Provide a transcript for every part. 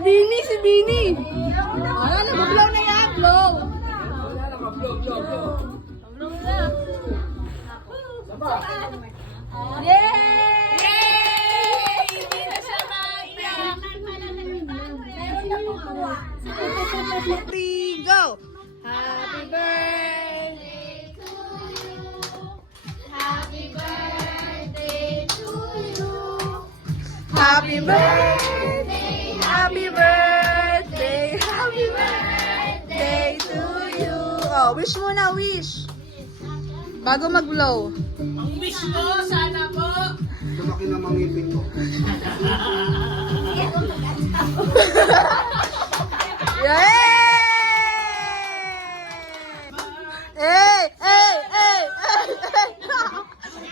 Si Bini. Ano, nag-blow na yan, blow. Blow na. Yay! Hindi na siya maiyak. Go! Happy birthday to you. Happy birthday to you. Happy birthday, happy birthday, happy birthday to you. Oh, wish muna, wish. Bago mag-blow. Ang wish ko, sana po. Lumaki na mangipin ko. Yay! Hey! Hey! Hey! Hey!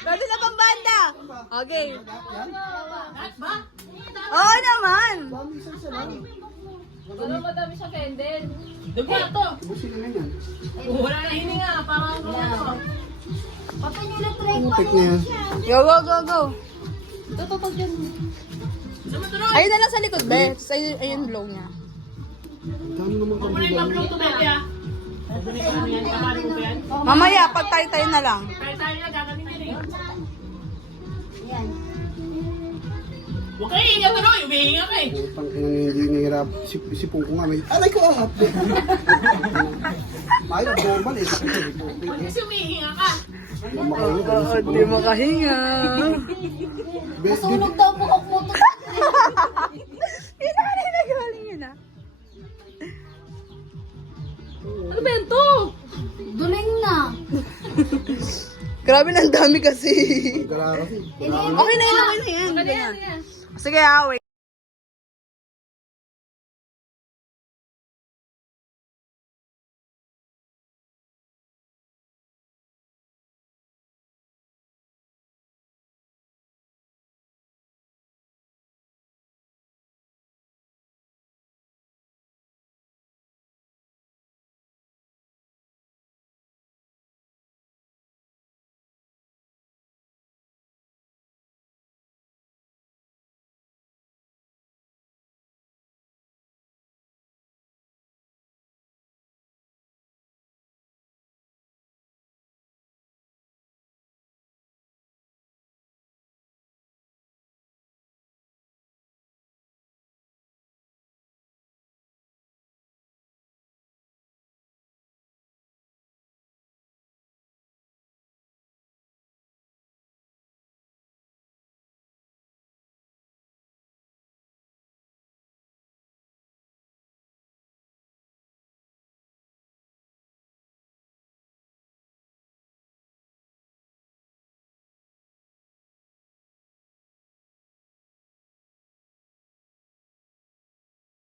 Pwede na pang banda. Okay. Lahat ba? Oo naman. Pero madami sa candle. Diba ito? Busin na yan. Wala na hininga. Parang ano. Putik na yan. Go, go, go, go. Sama tuloy. Ayun na lang sa likod, be. Tapos ayun blow niya. Dami naman kami Kukunin pa blue to baby ah. Kukunin ko naman yan. Kakarin ko ba yan? Mamaya, pag tayo na lang. Kaya tayo na gagawin yan eh. Huwag kayo hinga tuloy. Umihinga ka eh. Putang ina niya, hindi nahirap. Sipong ko nga may... Aray ko ang update. Ayaw, normal eh. Sakit eh. Huwag kasi umihinga ka. Di makahinga. Nasunog daw po ako. Hindi naman yung nagaling yun, ah. Ano ba yan to? Duling na. Grabe na ang dami kasi. Galaro. Okay na yan, okay na yan. Sige, wait.